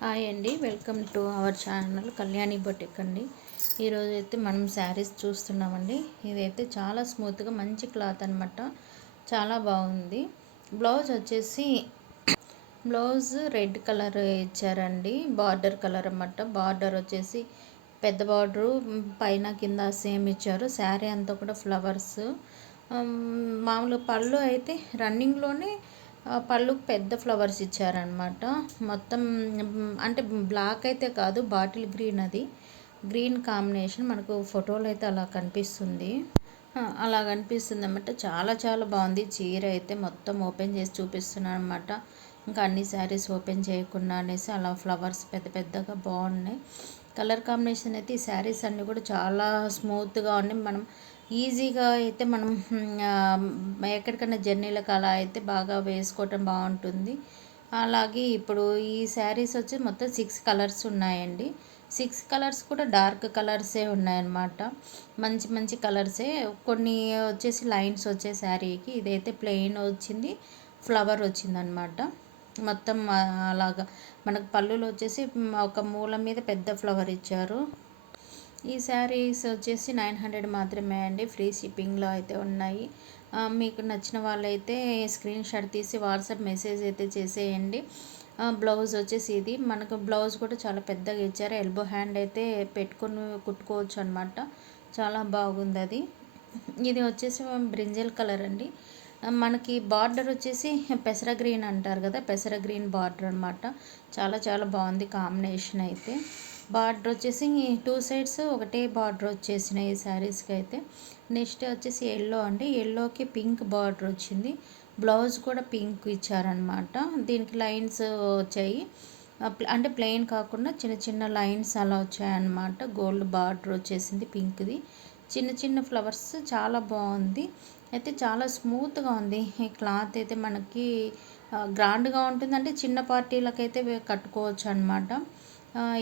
Hi అండి, welcome to our channel Kalyani boutique అండి. ఈరోజు అయితే మనం శారీస్ చూస్తున్నామండి. ఇదైతే చాలా స్మూత్గా మంచి క్లాత్ అనమాట, చాలా బాగుంది. బ్లౌజ్ వచ్చేసి బ్లౌజ్ రెడ్ కలర్ ఇచ్చారండి, బార్డర్ కలర్ అన్నమాట. బార్డర్ వచ్చేసి పెద్ద బార్డరు, పైన కింద సేమ్ ఇచ్చారు. శారీ అంతా కూడా ఫ్లవర్స్. మామూలు పళ్ళు అయితే రన్నింగ్లోనే పళ్ళుకి పెద్ద ఫ్లవర్స్ ఇచ్చారనమాట. మొత్తం అంటే బ్లాక్ అయితే కాదు, బాటిల్ గ్రీన్, అది గ్రీన్ కాంబినేషన్. మనకు ఫోటోలో అయితే అలా కనిపిస్తుంది. అలా కనిపిస్తుంది అన్నమాట. చాలా చాలా బాగుంది. చీర అయితే మొత్తం ఓపెన్ చేసి చూపిస్తున్నాను అనమాట. ఇంకా అన్ని శారీస్ ఓపెన్ చేయకుండా అనేసి అలా ఫ్లవర్స్ పెద్ద పెద్దగా బాగున్నాయి. కలర్ కాంబినేషన్ అయితే ఈ శారీస్ అన్నీ కూడా చాలా స్మూత్గా ఉన్నాయి. మనం ఈజీగా అయితే మనం ఎక్కడికైనా జర్నీలకు అలా అయితే బాగా వేసుకోవటం బాగుంటుంది. అలాగే ఇప్పుడు ఈ శారీస్ వచ్చి మొత్తం 6 కలర్స్ ఉన్నాయండి. 6 కలర్స్ కూడా డార్క్ కలర్సే ఉన్నాయన్నమాట. మంచి మంచి కలర్సే. కొన్ని వచ్చేసి లైన్స్ వచ్చే శారీకి, ఇదైతే ప్లెయిన్ వచ్చింది, ఫ్లవర్ వచ్చిందనమాట. మొత్తం అలాగా మనకు పళ్ళులో వచ్చేసి ఒక మూల మీద పెద్ద ఫ్లవర్ ఇచ్చారు. ఈ శారీస్ వచ్చేసి 900 మాత్రమే అండి, ఫ్రీ షిప్పింగ్లో అయితే ఉన్నాయి. మీకు నచ్చిన వాళ్ళైతే స్క్రీన్ షాట్ తీసి వాట్సాప్ మెసేజ్ అయితే చేసేయండి. బ్లౌజ్ వచ్చేసి ఇది మనకు బ్లౌజ్ కూడా చాలా పెద్దగా ఇచ్చారు. ఎల్బో హ్యాండ్ అయితే పెట్టుకొని కుట్టుకోవచ్చు అనమాట. చాలా బాగుంది అది. ఇది వచ్చేసి బ్రింజల్ కలర్ అండి. మనకి బార్డర్ వచ్చేసి పెసర గ్రీన్ అంటారు కదా, పెసర గ్రీన్ బార్డర్ అనమాట. చాలా చాలా బాగుంది కాంబినేషన్ అయితే. బార్డర్ వచ్చేసి 2 సైడ్స్ ఒకటే బార్డర్ వచ్చేసినాయి ఈ శారీస్కి అయితే. నెక్స్ట్ వచ్చేసి ఎల్లో అండి, ఎల్లోకి పింక్ బార్డర్ వచ్చింది. బ్లౌజ్ కూడా పింక్ ఇచ్చారనమాట. దీనికి లైన్స్ వచ్చాయి, అంటే ప్లెయిన్ కాకుండా చిన్న చిన్న లైన్స్ అలా వచ్చాయన్నమాట. గోల్డ్ బార్డర్ వచ్చేసింది పింక్ది, చిన్న చిన్న ఫ్లవర్స్. చాలా బాగుంది అయితే, చాలా స్మూత్గా ఉంది. ఈ క్లాత్ అయితే మనకి గ్రాండ్గా ఉంటుంది, అంటే చిన్న పార్టీలకైతే కట్టుకోవచ్చు అనమాట.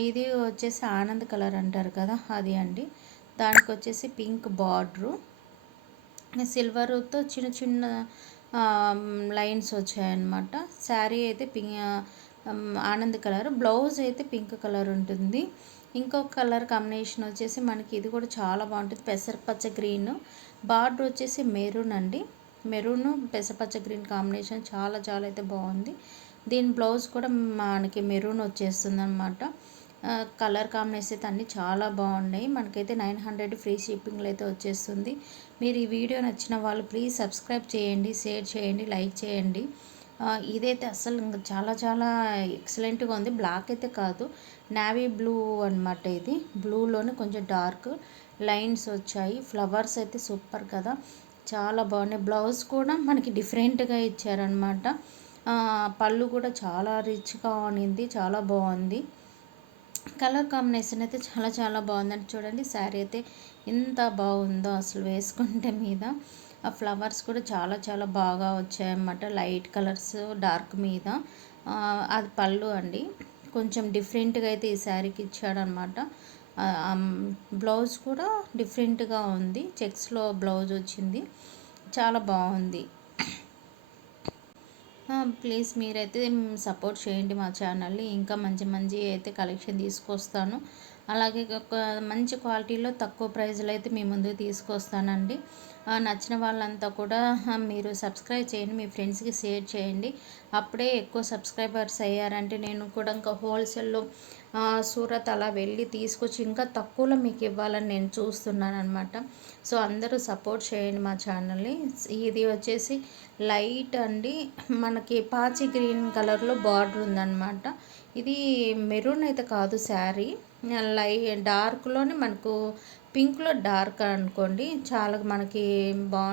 ఇది వచ్చేసి ఆనంద్ కలర్ అంటారు కదా, అది అండి. దానికి వచ్చేసి పింక్ బార్డరు, సిల్వర్తో చిన్న చిన్న లైన్స్ వచ్చాయన్నమాట. శారీ అయితే ఆనంద్ కలర్, బ్లౌజ్ అయితే పింక్ కలర్ ఉంటుంది. ఇంకొక కలర్ కాంబినేషన్ వచ్చేసి మనకి ఇది కూడా చాలా బాగుంటుంది, పెసరపచ్చ గ్రీన్. బార్డర్ వచ్చేసి మెరూన్ అండి, మెరూన్ పెసరపచ్చ గ్రీన్ కాంబినేషన్ చాలా చాలా అయితే బాగుంది. దీని బ్లౌజ్ కూడా మనకి మెరూన్ వచ్చేస్తుంది అనమాట. కలర్ కాంబినేషన్ అయితే అన్నీ చాలా బాగున్నాయి. మనకైతే 900 ఫ్రీ షిప్పింగ్లో అయితే వచ్చేస్తుంది. మీరు ఈ వీడియో నచ్చిన వాళ్ళు ప్లీజ్ సబ్స్క్రైబ్ చేయండి, షేర్ చేయండి, లైక్ చేయండి. ఇదైతే అసలు ఇంకా చాలా చాలా ఎక్సలెంట్గా ఉంది. బ్లాక్ అయితే కాదు, నావీ బ్లూ అనమాట. ఇది బ్లూలోనే కొంచెం డార్క్ లైన్స్ వచ్చాయి. ఫ్లవర్స్ అయితే సూపర్ కదా, చాలా బాగున్నాయి. బ్లౌజ్ కూడా మనకి డిఫరెంట్గా ఇచ్చారనమాట. పళ్ళు కూడా చాలా రిచ్గా ఉన్నింది, చాలా బాగుంది. కలర్ కాంబినేషన్ అయితే చాలా చాలా బాగుందండి. చూడండి శారీ అయితే ఎంత బాగుందో అసలు వేసుకుంటే మీద. ఆ ఫ్లవర్స్ కూడా చాలా చాలా బాగా వచ్చాయన్నమాట, లైట్ కలర్స్ డార్క్ మీద. అది పళ్ళు అండి, కొంచెం డిఫరెంట్గా అయితే ఈ శారీకి ఇచ్చాడనమాట. బ్లౌజ్ కూడా డిఫరెంట్గా ఉంది, చెక్స్లో బ్లౌజ్ వచ్చింది, చాలా బాగుంది. ప్లీజ్ మీరైతే సపోర్ట్ చేయండి మా ఛానల్ని. ఇంకా మంచి మంచి అయితే కలెక్షన్ తీసుకొస్తాను. అలాగే ఒక మంచి క్వాలిటీలో తక్కువ ప్రైస్లో అయితే మీ ముందుకు తీసుకొస్తానండి. నచ్చిన వాళ్ళంతా కూడా మీరు సబ్స్క్రైబ్ చేయండి, మీ ఫ్రెండ్స్కి షేర్ చేయండి. అప్పుడే ఎక్కువ సబ్స్క్రైబర్స్ అయ్యారంటే నేను కూడా ఇంకా హోల్సేల్లో సూరత్ అలా వెళ్ళి తీసుకొచ్చి ఇంకా తక్కువలో మీకు ఇవ్వాలని నేను చూస్తున్నాను అనమాట. సో అందరూ సపోర్ట్ చేయండి మా ఛానల్ని. ఇది వచ్చేసి లైట్ అండి, మనకి పాచి గ్రీన్ కలర్లో బార్డర్ ఉందన్నమాట. ఇది మెరూన్ అయితే కాదు శారీ, డార్క్లోనే మనకు పింక్లో డార్క్ అనుకోండి, చాలా మనకి బాగుంది.